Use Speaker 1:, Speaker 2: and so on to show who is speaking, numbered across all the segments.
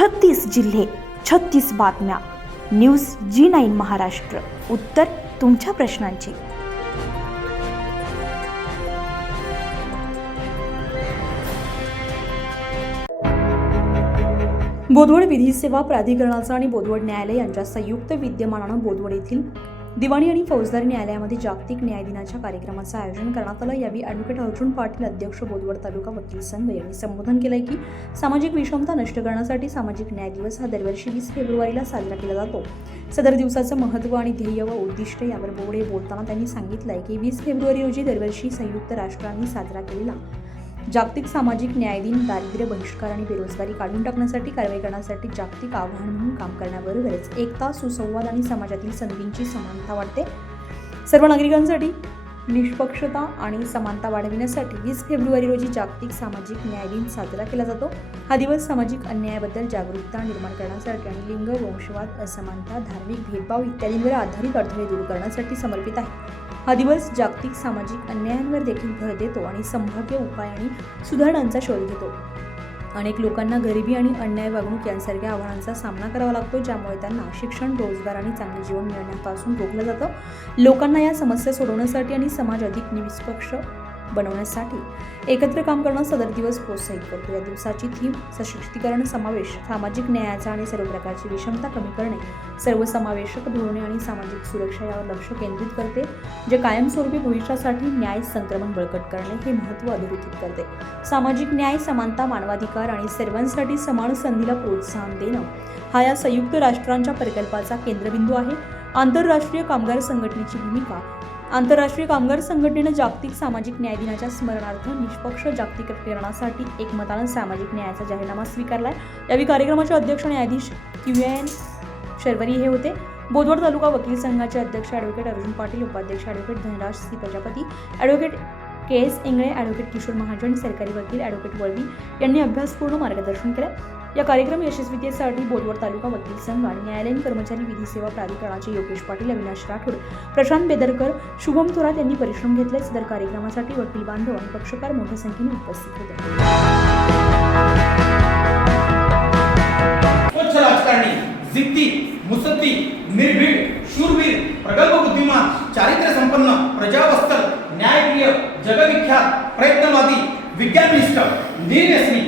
Speaker 1: छत्तीस जिल्हे छत्तीस बातम्या. न्यूज जी नाईन महाराष्ट्र. उत्तर तुमच्या प्रश्नांची. बोदवड विधी सेवा प्राधिकरणाचा आणि बोदवड न्यायालय यांच्या संयुक्त विद्यमानानं बोदवड येथील दिवाणी आणि फौजदारी न्यायालयामध्ये जागतिक न्याय दिनाच्या कार्यक्रमाचं आयोजन करण्यात आलं. यावेळी ॲडव्होकेट अर्जुन पाटील अध्यक्ष बोदवड तालुका वकील संघ यांनी संबोधन केलंय की सामाजिक विषमता नष्ट करण्यासाठी सामाजिक न्याय दिवस हा दरवर्षी वीस फेब्रुवारीला साजरा केला जातो. सदर दिवसाचं महत्त्व आणि ध्येय व उद्दिष्ट यावर बोडे बोलताना त्यांनी सांगितलंय की वीस फेब्रुवारी रोजी दरवर्षी संयुक्त राष्ट्रांनी साजरा केलेला जागतिक सामाजिक न्याय दिन दारिद्र्य बहिष्कार आणि बेरोजगारी काढून टाकण्यासाठी कारवाई करण्यासाठी जागतिक आव्हान म्हणून काम करण्याबरोबरच एकता सुसंवाद आणि समाजातील संधींची समानता वाढते. सर्व नागरिकांसाठी निष्पक्षता आणि समानता वाढविण्यासाठी वीस फेब्रुवारी रोजी जागतिक सामाजिक न्याय दिन साजरा केला जातो. हा दिवस सामाजिक अन्यायाबद्दल जागरूकता निर्माण करण्यासाठी आणि लिंग वंशवाद असमानता धार्मिक भेदभाव इत्यादींवर आधारित अडथळे दूर करण्यासाठी समर्पित आहे. हा दिवस जागतिक सामाजिक अन्यायांवर देखील भर देतो आणि संभाव्य उपाय आणि सुधारणांचा शोध घेतो. अनेक लोकांना गरिबी आणि अन्याय वागणूक यांसारख्या आव्हानांचा सामना करावा लागतो ज्यामुळे त्यांना शिक्षण रोजगार आणि चांगले जीवन मिळण्यापासून रोखलं जातं. लोकांना या समस्या सोडवण्यासाठी आणि समाज अधिक निष्पक्ष बनवण्यासाठी. एकत्र काम करणं सदर दिवस प्रोत्साहित करतो. या दिवसाची थीम सशक्तीकरण समावेश सामाजिक न्यायाचा आणि सर्व प्रकारची विषमता कमी करणे. सर्वसमावेशक धोरणे आणि सामाजिक सुरक्षा यावर लक्ष केंद्रित करते जे कायमस्वरूपी भविष्यासाठी न्याय संक्रमण बळकट करणे हे महत्त्व अधोरेखित करते. सामाजिक न्याय समानता मानवाधिकार आणि सर्वांसाठी समान संधीला प्रोत्साहन देणं हा या संयुक्त राष्ट्रांच्या प्रकल्पाचा केंद्रबिंदू आहे. आंतरराष्ट्रीय कामगार संघटनेची भूमिका आंतरराष्ट्रीय कामगार संघटनेनं जागतिक सामाजिक न्याय दिनाच्या स्मरणार्थ निष्पक्ष जागतिक जागतिकीकरणासाठी एकमतानं सामाजिक न्यायाचा जाहीरनामा आहे यावेळी कार्यक्रमाचे अध्यक्ष न्यायाधीश क्यू एन शर्वरी हे होते. बोदवड तालुका वकील संघाचे अध्यक्ष ॲडव्होकेट अर्जुन पाटील उपाध्यक्ष advocate Dhanraj C Prajapati advocate K S Ingale advocate Kishor Mahajan सरकारी वकील ॲडव्होकेट वळवी यांनी अभ्यासपूर्ण मार्गदर्शन केलं. या कार्यक्रम यशस्वीतेसाठी बोलवड तालुका वकील संघ आणि न्यायालयीन कर्मचारी विधी सेवा प्राधिकरणाचे योगेश पाटील अविनाश राठोड प्रशांत बेदरकर शुभम थोरात यांनी परिश्रम घेतले. सदर कार्यक्रमासाठी वकील बांधव आणि पक्षकार मोठ्या संख्येने उपस्थित होते.
Speaker 2: मुसद्दी निर्भीड शूरवीर प्रगल्भ बुद्धिमान चारित्र्य संपन्न प्रजावत्सल न्यायप्रिय जगविख्यात प्रयत्नवादी विज्ञाननिष्ठ निर्व्यसनी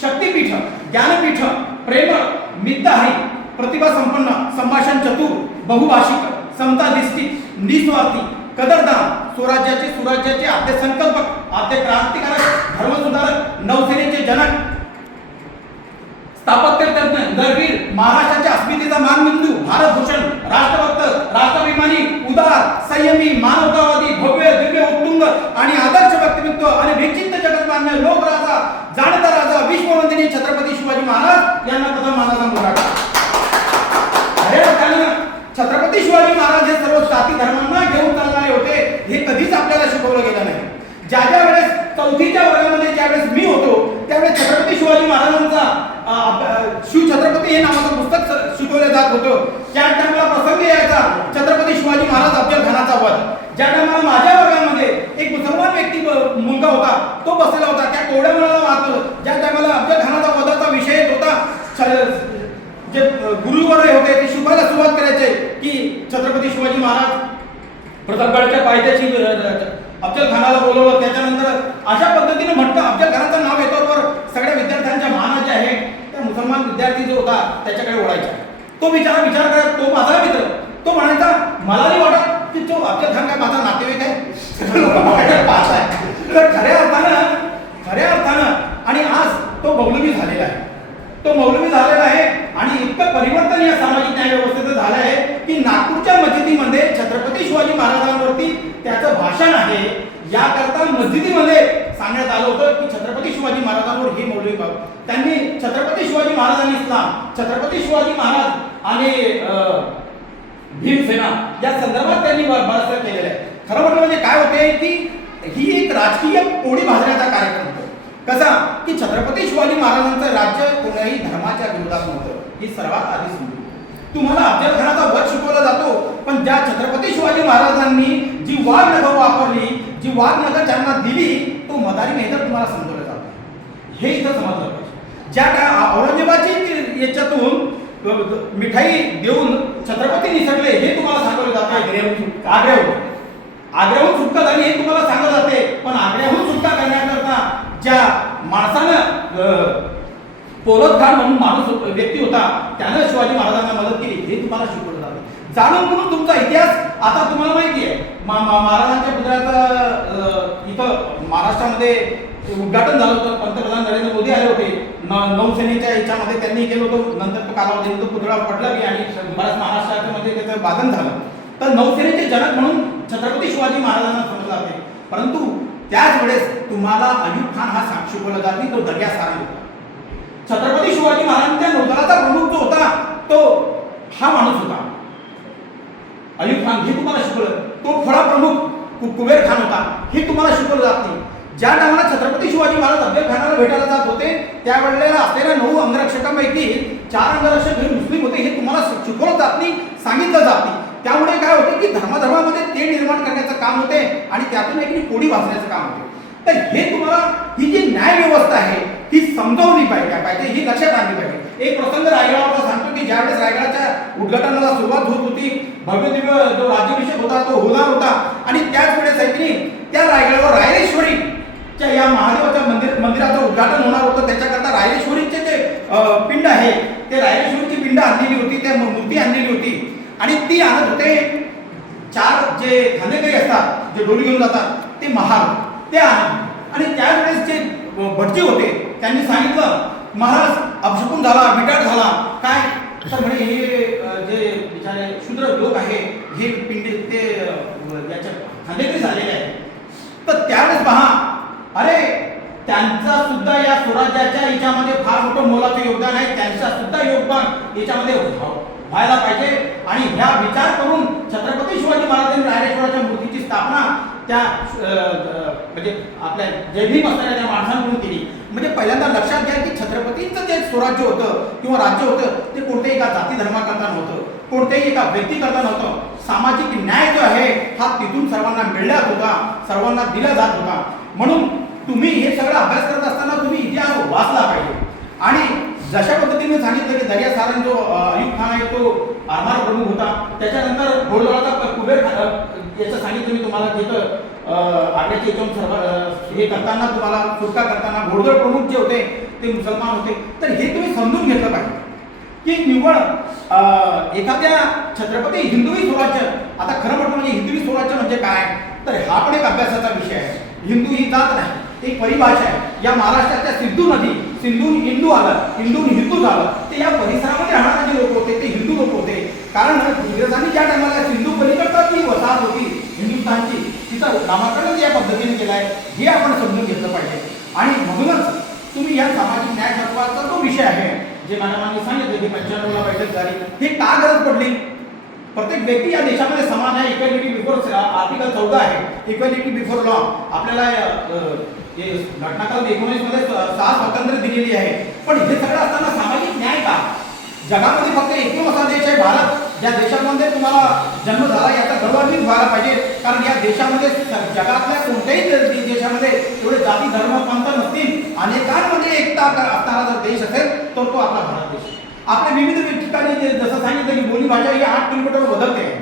Speaker 2: शक्तीपीठ ज्ञानपीठ प्रेमळ मितहारी प्रतिभा संपन्न संभाषण चतुर बहुभाषिक समता दिसती निस्वार्थी कदरदान स्वराज्याचे सुराज्याचे आद्य संकल्पक आद्य क्रांतिकारक धर्मसुधारक नौसेनेचे जनक स्थापत्य तज्ञ दरवीर महाराष्ट्राच्या अस्मितेचा मानबिंदू भारतभूषण राष्ट्रभक्त राष्ट्राभिमानी उदार संयमी मानवतावादी भव्य दिव्य उत्तुंग आणि आदर्श व्यक्तिमत्व आणि विचित्र जगतमान्य लोकराजा जाणता राजा विश्ववंदनीय छत्रपती शिवाजी महाराज यांना प्रथम मानाचा मुलाटा अरे त्यानं छत्रपती शिवाजी महाराज हे सर्व जाती धर्मांना घेऊन चालणारे होते हे कधीच आपल्याला शिकवलं गेलं नाही ज्या ज्या वेळेस चौथीच्या वर्गामध्ये ज्यावेळेस मी होतो त्यावेळेस छत्रपती शिवाजी महाराजांचा अ, अ, शिव छत्रपती हे नावाचं पुस्तक स- शिकवलं जात होतं. त्या टाइमला प्रसंग यायचा छत्रपती शिवाजी महाराज अफजल खानाचा वध. ज्या टाइमला माझ्या वर्गामध्ये एक मुसलमान व्यक्ती मुलगा होता तो बसलेला होता त्या कोवड्या मुलाला वाहतो ज्या टायमाला अफजल खानाचा वधाचा विषय येत होता जे गुरुवर होते ते शिवायला सुरुवात करायचे की छत्रपती शिवाजी महाराज प्रतापगडच्या पायथ्याशी अफजल खानाला बोलवलं. त्याच्यानंतर अशा पद्धतीने म्हटलं अफजल खानाचं नाव येतो सगळ्या विद्यार्थ्यांच्या मानात जे आहे. त्या मुसलमान विद्यार्थी जो होता त्याच्या तो बिचारा विचार करत तो माझा मित्र तो म्हणायचा मला नाही वाटत की तो आपल्या खान काय माझा नातेवाईक आहे. पास आहे तर खऱ्या अर्थानं खऱ्या अर्थानं आणि आज तो मौलवी झालेला आहे. तो मौलवी झालेला आहे आणि इतकं परिवर्तन या सामाजिक न्याय व्यवस्थेचं झालं आहे की नागपूरच्या मस्जिदीमध्ये छत्रपती शिवाजी महाराजांवरती त्याचं भाषण आहे. याकरता मस्जिदीमध्ये सांगण्यात आलं होतं की छत्रपती शिवाजी महाराजांवर हे मौलवी बाब. त्यांनी छत्रपती शिवाजी महाराजांनी इस्लाम छत्रपती शिवाजी महाराज आणि अं, भीमसेना या संदर्भात त्यांनी ब- केलेलं आहे. खरं म्हटलं म्हणजे काय होते की ही एक राजकीय पोळी भाजण्याचा कार्यक्रम होतो. कसा? की छत्रपती शिवाजी महाराजांचं राज्य कोण्याही धर्माच्या विरोधात नव्हतं. ही सर्वात आधी समजू तुम्हाला अफजलखानाचा वध शिकवला जातो पण ज्या छत्रपती शिवाजी महाराजांनी जी वाघनगर वापरली जी वाघ नगर ज्यांना दिली तो मदारी मेहतर तुम्हाला समजवलं जातो. हे इथं समजलं पाहिजे. ज्या काय औरंगजेबाची याच्यातून मिठाई देऊन छत्रपती निसटले हे तुम्हाला सांगवलं जाते.
Speaker 3: आग्र्याहून.
Speaker 2: आग्र्याहून. आग्र्याहून सुटका झाली हे तुम्हाला सांगलं जाते. पण आग्र्याहून सुटका करण्याकरता ज्या माणसानं पोलत खान म्हणून माणूस व्यक्ती होता त्यानं शिवाजी महाराजांना मदत केली. हे तुम्हाला शिकवलं जातं. जाणून म्हणून तुमचा इतिहास आता तुम्हाला माहिती आहे. महाराजांच्या पुतळ्याचं अं, इथं महाराष्ट्रामध्ये उद्घाटन झालं होतं. पंतप्रधान नरेंद्र मोदी आले होते. नौसेनेच्या याच्यामध्ये त्यांनी केलं होतं. नंतर तो कालावधी तो पुतळा पडला की आणि बऱ्याच महाराष्ट्रामध्ये त्याचं बाधन झालं. तर नौसेनेचे जनक म्हणून छत्रपती शिवाजी महाराजांना समजलं जाते. परंतु त्याच वेळेस तुम्हाला अयूब खान हा साक्षी बोलला जाते तो दर्या सारंग होता छत्रपती शिवाजी महाराजांच्या नौदलाचा प्रमुख जो होता तो हा माणूस होता. अयूब खान हे तुम्हाला शिकवलं. तो फळा प्रमुख कुबेर खान होता. हे तुम्हाला शिकवलं जात नाही. ज्या टायमाला छत्रपती शिवाजी महाराज अफजल खानाला भेटायला जात होते त्यावेळेला असलेल्या नऊ अंगरक्षकांपैकी चार अंगरक्षक हे मुस्लिम होते हे तुम्हाला शिकवलं जात नाही सांगितलं जात नाही. त्यामुळे काय होते की धर्माधर्मामध्ये ते निर्माण करण्याचं काम होते आणि त्यातून एक कोडी भासण्याचं काम होते. तर हे तुम्हाला ही जी न्याय व्यवस्था आहे ही समजावली पाहिजे पाहिजे ही लक्षात आणली पाहिजे. एक प्रसंग रायगडावरचा सांगतो की ज्यावेळेस रायगडाच्या उद्घाटनाला सुरुवात होत होती भव्य दिव्य जो राज्याभिषेक होता तो होणार होता. आणि त्याच वेळेस आहे की नाही, त्या रायगडावर रायरेश्वरी च्या या महादेवाच्या मंदिर मंदिराचं उद्घाटन होणार होतं त्याच्याकरता रायरेश्वरीचे जे अं, पिंड आहे ते रायरेश्वरीची पिंड आणलेली होती त्या मूर्ती आणलेली होती. आणि ती आणत होते चार जे खांदेकरी असतात जे डोली घेऊन जातात ते महाल ते आणत आणि त्यावेळेस जे भटजी होते त्यांनी सांगितलं महाराज अपशकून झाला बिटाट झाला. काय? तर म्हणे हे जे बिचारे शूद्र लोक आहे हे पिंड ते याच्या खांदेकरी झालेले आहे तर त्यावेळेस पहा त्यांचा सुद्धा या स्वराज्याच्या याच्यामध्ये फार मोठं मोलाचं योगदान आहे. त्यांचा सुद्धा योगदान याच्यामध्ये व्हायला पाहिजे. आणि ह्या विचार करून छत्रपती शिवाजी महाराजांनी रायरेश्वराच्या मूर्तीची स्थापना त्या अं, म्हणजे आपल्या जय भीम असणाऱ्या त्या माणसांकडून केली. म्हणजे पहिल्यांदा लक्षात घ्या की छत्रपतींचं जे स्वराज्य होतं किंवा राज्य होतं ते कोणत्याही एका जाती धर्माकरता नव्हतं. कोणत्याही एका व्यक्तीकरता नव्हतं. सामाजिक न्याय जो आहे हा तिथून सर्वांना मिळण्यात होता सर्वांना दिला जात होता. म्हणून तुम्ही हे सगळं अभ्यास करत असताना तुम्ही इतिहास वाचला पाहिजे. आणि जशा पद्धतीने सांगितलं की दर्या सारंग जो अयुब खान आहे तो आरमार प्रमुख होता त्याच्यानंतर घोडदळाचा कुबेर याचं सांगितलं मी तुम्हाला तिथं अं, आग्र्याच्या सर्व हे करताना तुम्हाला सुटका करताना घोडदळ प्रमुख जे होते ते मुसलमान होते. तर हे तुम्ही समजून घेतलं पाहिजे. की निव्वळ एखाद्या छत्रपती हिंदवी स्वराज्य आता खरं म्हटलं म्हणजे हिंदवी स्वराज्य म्हणजे काय? तर हा पण एक अभ्यासाचा विषय आहे. हिंदू ही जात नाही. एक परिभाषा आहे. या महाराष्ट्राच्या सिंधू नदी सिंधू हिंदू आलं हिंदू हिंदू झालं ते या परिसरामध्ये राहणारे जे लोक होते ते हिंदू लोक होते. कारण इंग्रजांनी ज्या टायमाला सिंधू पलीकडचा ती वसाहत होती हिंदुस्थानची तिचा नामाकरण या पद्धतीने केलं आहे हे आपण समजून घेतलं पाहिजे. आणि म्हणूनच तुम्ही या सामाजिक न्याय तत्वाचा जो विषय आहे जे मॅडमांनी सांगितलं की पंच्याण्णवला बैठक झाली हे का गरज पडली? प्रत्येक व्यक्ती या देशामध्ये समान आहे. इक्वॅलिटी बिफोर आर्टिकल चौदा आहे. इक्वॅलिटी बिफोर लॉ आपल्याला हे घटनाक्रम एकोणीसमध्ये सहा स्वातंत्र्य दिलेली आहे. पण हे सगळं असताना सामाजिक न्याय का? जगामध्ये फक्त एकमेव असा देश आहे भारत. ज्या देशामध्ये तुम्हाला जन्म झाला याचा गर्वान्वित व्हायला पाहिजे. कारण या देशामध्ये जगातल्या कोणत्याही देशामध्ये एवढे जाती धर्म पंथ नसतील. अनेकांमध्ये एकता असणारा जर देश असेल तर तो आपला भारत देश आपल्या विविध ठिकाणी जसं सांगितलं की बोली भाषा ही आठ किलोमीटर बदलते.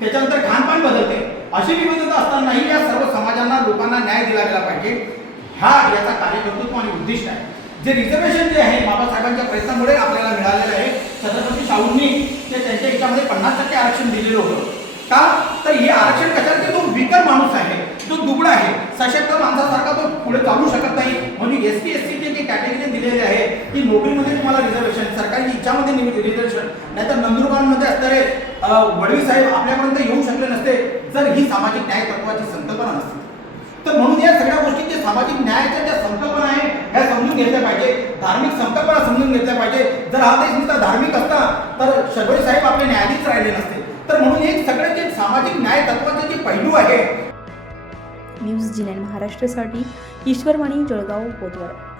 Speaker 2: त्याच्यानंतर खानपान बदलते. अशी विविधता असतानाही या सर्व समाजांना लोकांना न्याय दिला गेला पाहिजे. हा याचा कार्यकर्तृत्व आणि उद्दिष्ट आहे. जे रिझर्वेशन जे आहे बाबासाहेबांच्या प्रयत्नामुळे आपल्याला मिळालेलं आहे छत्रपती शाहूंनी ते त्यांच्या याच्यामध्ये पन्नास टक्के आरक्षण दिलेलं होतं. का? तर हे आरक्षण कशाला तो विकर माणूस आहे तो दुबळा आहे. सशक्त माणसासारखा तो पुढे चालू शकत नाही. म्हणून एस टी एस सी जे कॅटेगरी दिलेले आहे की नोकरीमध्ये तुम्हाला रिझर्वेशन सरकारी इच्छामध्ये रिझर्वेशन नाहीतर नंदुरबारमध्ये असणारे वडवी साहेब आपल्यापर्यंत येऊ शकले नसते. जर ही सामाजिक न्याय तत्वाची संकल्पना नसते तर म्हणून या सगळ्या गोष्टी जे सामाजिक न्यायाच्या ज्या संकल्पना आहे ह्या समजून घेतल्या पाहिजे धार्मिक संकल्पना समजून घेतल्या पाहिजे. जर हा देश नुसता धार्मिक असता तर शबरी साहेब आपले न्यायाधीश राहिले नसते. तर म्हणून हे सगळे जे सामाजिक न्याय तत्वाचे जे पैलू आहे
Speaker 1: न्यूज जिनेन नाईन महाराष्ट्रासाठी ईश्वरवाणी जळगाव बोधवड